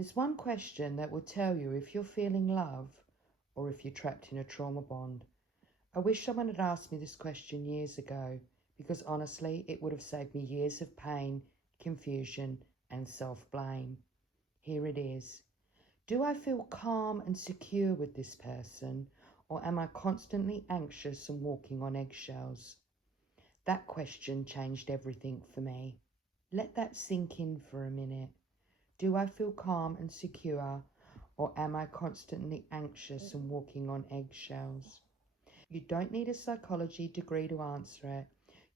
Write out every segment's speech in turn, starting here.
There's one question that will tell you if you're feeling love or if you're trapped in a trauma bond. I wish someone had asked me this question years ago, because honestly, it would have saved me years of pain, confusion, and self-blame. Here it is. Do I feel calm and secure with this person, or am I constantly anxious and walking on eggshells? That question changed everything for me. Let that sink in for a minute. Do I feel calm and secure, or am I constantly anxious and walking on eggshells? You don't need a psychology degree to answer it.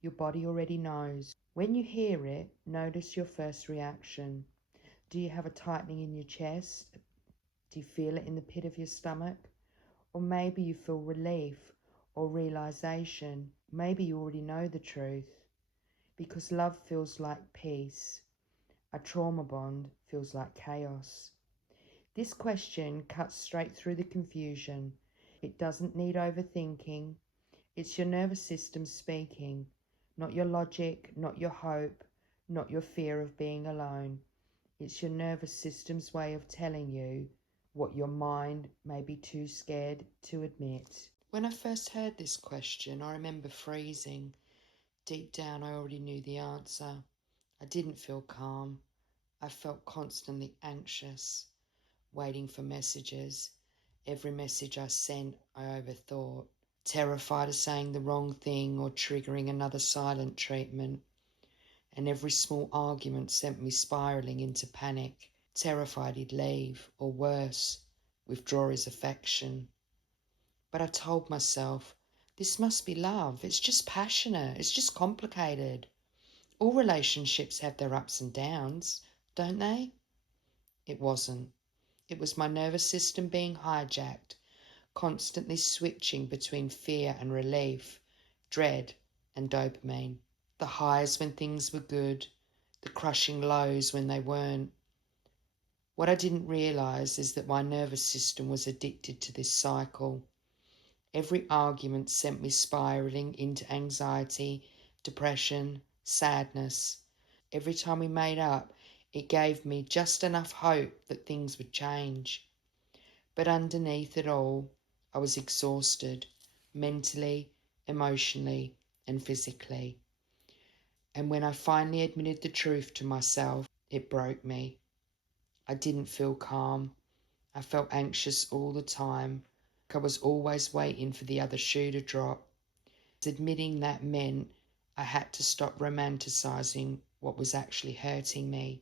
Your body already knows. When you hear it, notice your first reaction. Do you have a tightening in your chest? Do you feel it in the pit of your stomach? Or maybe you feel relief or realization. Maybe you already know the truth. Because love feels like peace. A trauma bond feels like chaos. This question cuts straight through the confusion. It doesn't need overthinking. It's your nervous system speaking, not your logic, not your hope, not your fear of being alone. It's your nervous system's way of telling you what your mind may be too scared to admit. When I first heard this question, I remember freezing. Deep down, I already knew the answer. I didn't feel calm. I felt constantly anxious, waiting for messages. Every message I sent, I overthought, terrified of saying the wrong thing or triggering another silent treatment. And every small argument sent me spiralling into panic, terrified he'd leave, or worse, withdraw his affection. But I told myself, this must be love. It's just passionate. It's just complicated. All relationships have their ups and downs, don't they? It wasn't. It was my nervous system being hijacked, constantly switching between fear and relief, dread and dopamine. The highs when things were good, the crushing lows when they weren't. What I didn't realise is that my nervous system was addicted to this cycle. Every argument sent me spiralling into anxiety, depression, sadness. Every time we made up, it gave me just enough hope that things would change. But underneath it all, I was exhausted, mentally, emotionally, and physically. And when I finally admitted the truth to myself, it broke me. I didn't feel calm. I felt anxious all the time. I was always waiting for the other shoe to drop. Admitting that meant I had to stop romanticising what was actually hurting me.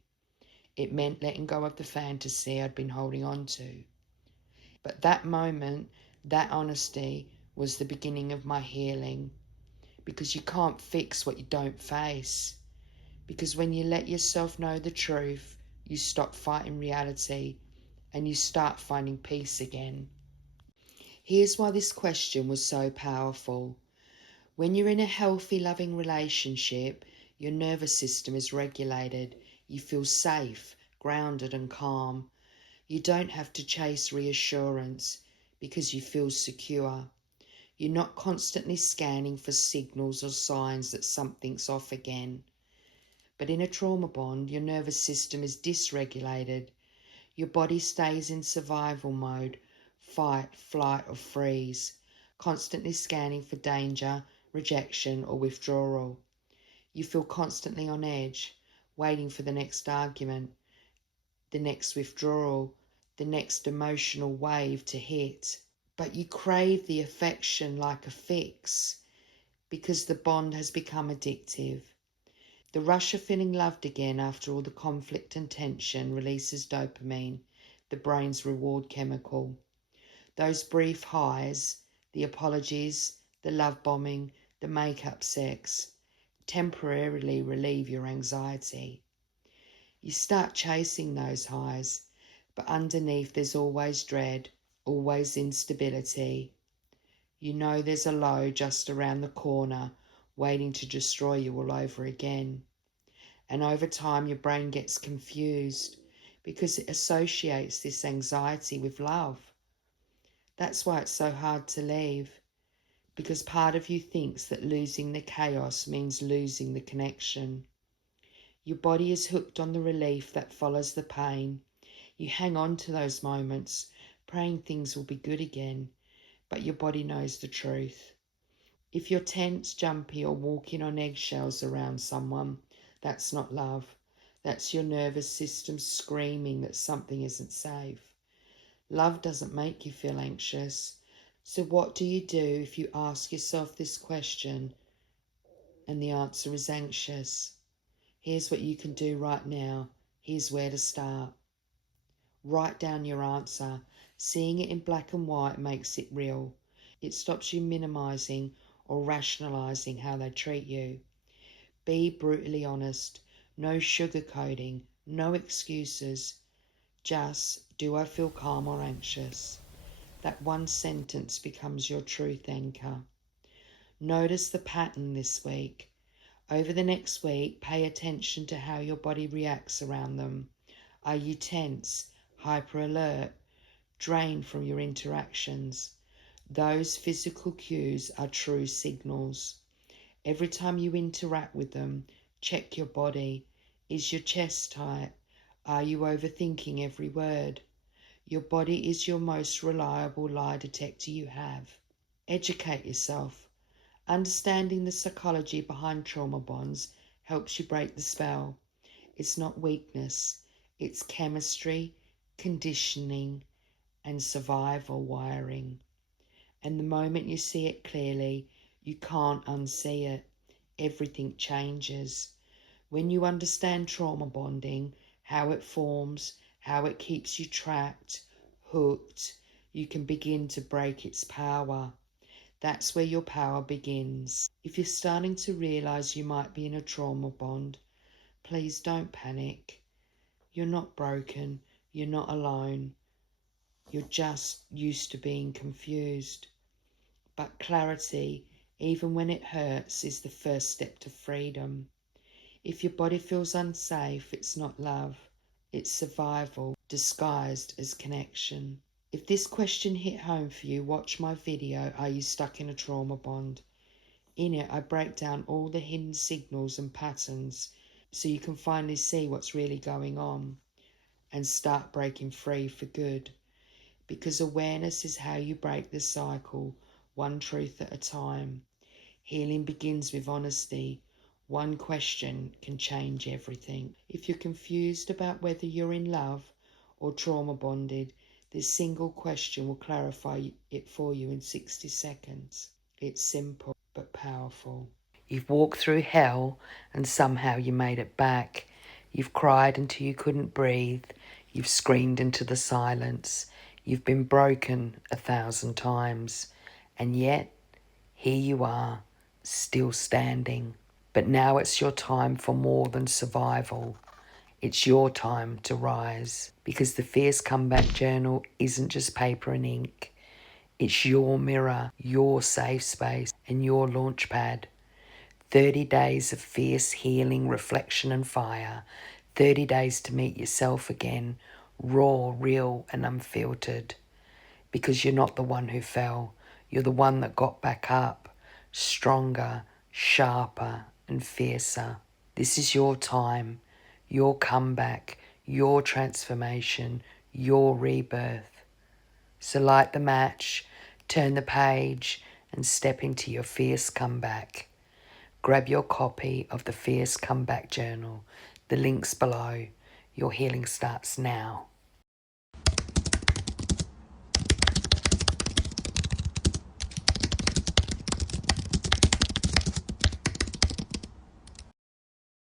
It meant letting go of the fantasy I'd been holding on to. But that moment, that honesty, was the beginning of my healing. Because you can't fix what you don't face. Because when you let yourself know the truth, you stop fighting reality and you start finding peace again. Here's why this question was so powerful. When you're in a healthy, loving relationship, your nervous system is regulated. You feel safe, grounded and calm. You don't have to chase reassurance because you feel secure. You're not constantly scanning for signals or signs that something's off again. But in a trauma bond, your nervous system is dysregulated. Your body stays in survival mode, fight, flight or freeze, constantly scanning for danger, rejection or withdrawal. You feel constantly on edge, waiting for the next argument, the next withdrawal, the next emotional wave to hit. But you crave the affection like a fix because the bond has become addictive. The rush of feeling loved again after all the conflict and tension releases dopamine, the brain's reward chemical. Those brief highs, the apologies, the love bombing, the make-up sex, temporarily relieve your anxiety. You start chasing those highs, but underneath there's always dread, always instability. You know there's a low just around the corner, waiting to destroy you all over again. And over time your brain gets confused because it associates this anxiety with love. That's why it's so hard to leave, because part of you thinks that losing the chaos means losing the connection. Your body is hooked on the relief that follows the pain. You hang on to those moments, praying things will be good again, but your body knows the truth. If you're tense, jumpy, or walking on eggshells around someone, that's not love. That's your nervous system screaming that something isn't safe. Love doesn't make you feel anxious. So what do you do if you ask yourself this question and the answer is anxious? Here's what you can do right now. Here's where to start. Write down your answer. Seeing it in black and white makes it real. It stops you minimizing or rationalizing how they treat you. Be brutally honest. No sugarcoating, no excuses. Just, do I feel calm or anxious? That one sentence becomes your truth anchor. Notice the pattern this week. Over the next week, pay attention to how your body reacts around them. Are you tense, hyper alert, drained from your interactions? Those physical cues are true signals. Every time you interact with them, check your body. Is your chest tight? Are you overthinking every word? Your body is your most reliable lie detector you have. Educate yourself. Understanding the psychology behind trauma bonds helps you break the spell. It's not weakness, it's chemistry, conditioning, and survival wiring. And the moment you see it clearly, you can't unsee it. Everything changes. When you understand trauma bonding, how it forms, how it keeps you trapped, hooked, you can begin to break its power. That's where your power begins. If you're starting to realize you might be in a trauma bond, please don't panic. You're not broken. You're not alone. You're just used to being confused. But clarity, even when it hurts, is the first step to freedom. If your body feels unsafe, it's not love. It's survival disguised as connection. If this question hit home for you, watch my video, Are You Stuck in a Trauma Bond? In it, I break down all the hidden signals and patterns so you can finally see what's really going on and start breaking free for good. Because awareness is how you break the cycle, one truth at a time. Healing begins with honesty. One question can change everything. If you're confused about whether you're in love or trauma bonded, this single question will clarify it for you in 60 seconds. It's simple but powerful. You've walked through hell and somehow you made it back. You've cried until you couldn't breathe. You've screamed into the silence. You've been broken 1,000 times. And yet, here you are, still standing. But now it's your time for more than survival. It's your time to rise. Because the Fierce Comeback Journal isn't just paper and ink. It's your mirror, your safe space, and your launch pad. 30 days of fierce healing, reflection and fire. 30 days to meet yourself again, raw, real and unfiltered. Because you're not the one who fell. You're the one that got back up, stronger, sharper and fiercer. This is your time, your comeback, your transformation, your rebirth. So light the match, turn the page and step into your fierce comeback. Grab your copy of the Fierce Comeback Journal. The link's below. Your healing starts now.